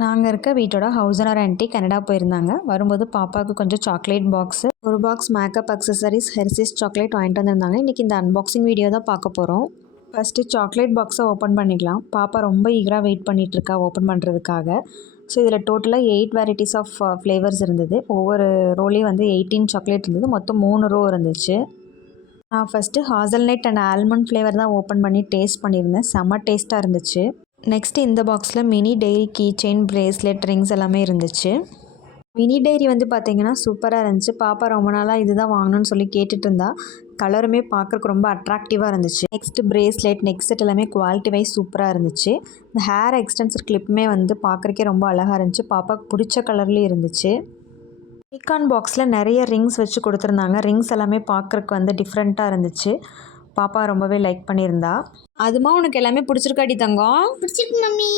நாங்கள் இருக்க வீட்டோட ஹவுஸ் ஓனர் ஆண்டி கனடா போயிருந்தாங்க. வரும்போது பாப்பாவுக்கு கொஞ்சம் சாக்லேட் பாக்ஸு, ஒரு box makeup accessories Hershey's chocolate வாங்கிட்டு வந்திருந்தாங்க. இன்றைக்கி இந்த அன்பாக்சிங் வீடியோ தான் பார்க்க போகிறோம். ஃபஸ்ட்டு சாக்லேட் பாக்ஸை ஓப்பன் பண்ணிக்கலாம். பாப்பா ரொம்ப ஈகராக வெயிட் பண்ணிகிட்ருக்கா ஓப்பன் பண்ணுறதுக்காக. ஸோ இதில் டோட்டலாக 8 வெரைட்டிஸ் ஆஃப் ஃப்ளேவர்ஸ் இருந்தது. ஒவ்வொரு ரோலையும் வந்து 18 சாக்லேட் இருந்தது. மொத்தம் 3 ரோ இருந்துச்சு. நான் first hazelnut and almond flavour தான் ஓப்பன் பண்ணி டேஸ்ட் பண்ணியிருந்தேன். செம்ம டேஸ்ட்டாக இருந்துச்சு. நெக்ஸ்ட்டு இந்த பாக்ஸில் mini diary key chain, bracelet, rings எல்லாமே இருந்துச்சு. மினி டைரி வந்து பார்த்திங்கன்னா சூப்பராக இருந்துச்சு. பாப்பா ரொம்ப நாளாக இது தான் வாங்கணும்னு சொல்லி கேட்டுட்டு இருந்தா. கலருமே பார்க்குறக்கு ரொம்ப அட்ராக்டிவாக இருந்துச்சு. நெக்ஸ்ட்டு பிரேஸ்லெட், நெக் செட் எல்லாமே குவாலிட்டி வைஸ் சூப்பராக இருந்துச்சு. இந்த ஹேர் எக்ஸ்டென்சர் கிளிப்புமே வந்து பார்க்குறக்கே ரொம்ப அழகாக இருந்துச்சு. பாப்பாவுக்கு பிடிச்ச கலர்லேயும் இருந்துச்சு. சிலிக்கான் பாக்ஸில் நிறைய ரிங்ஸ் வச்சு கொடுத்துருந்தாங்க. ரிங்ஸ் எல்லாமே பார்க்குறக்கு வந்து டிஃப்ரெண்ட்டாக இருந்துச்சு. பாப்பா ரொம்பவே லைக் பண்ணியிருந்தா. அதுமா உனக்கு எல்லாமே பிடிச்சிருக்காடி தங்கம்? பிடிச்சிருக்கு மம்மி.